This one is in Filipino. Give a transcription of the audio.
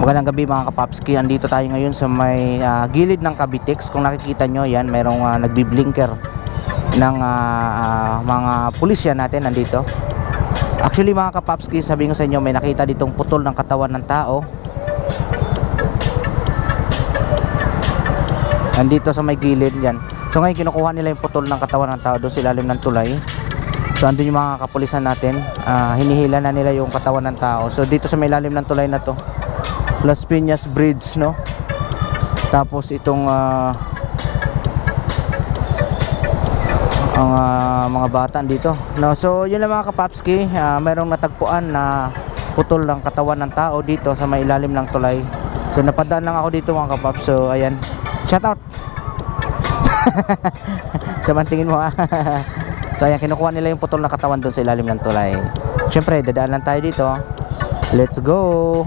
Magandang gabi mga kapapski. Andito tayo ngayon sa may ah, gilid ng Cavitex. Kung nakikita nyo yan, merong uh, nagbiblinker ng ah, ah, mga pulis yan natin nandito. Actually mga kapapski, sabihin ko sa inyo, may nakita ditong putol ng katawan ng tao. Nandito sa may gilid yan. So ngayon kinukuha nila yung putol ng katawan ng tao doon sa ilalim ng tulay. So andun yung mga kapulisan natin. Ah, hinihila na nila yung katawan ng tao. So dito sa may ilalim ng tulay na to. Las Piñas Bridge, no? Tapos itong ah, ang ah, mga bata dito. No, so yun lang mga kapapski, Ah, mayroong natagpuan na putol ng katawan ng tao dito sa may ilalim ng tulay. So napadaan lang ako dito mga kapaps. So ayan. Shout out. sa mantingin mo ah. so ayan, kinukuha nila yung putol na katawan doon sa ilalim ng tulay. Syempre, dadaan lang tayo dito. Let's go.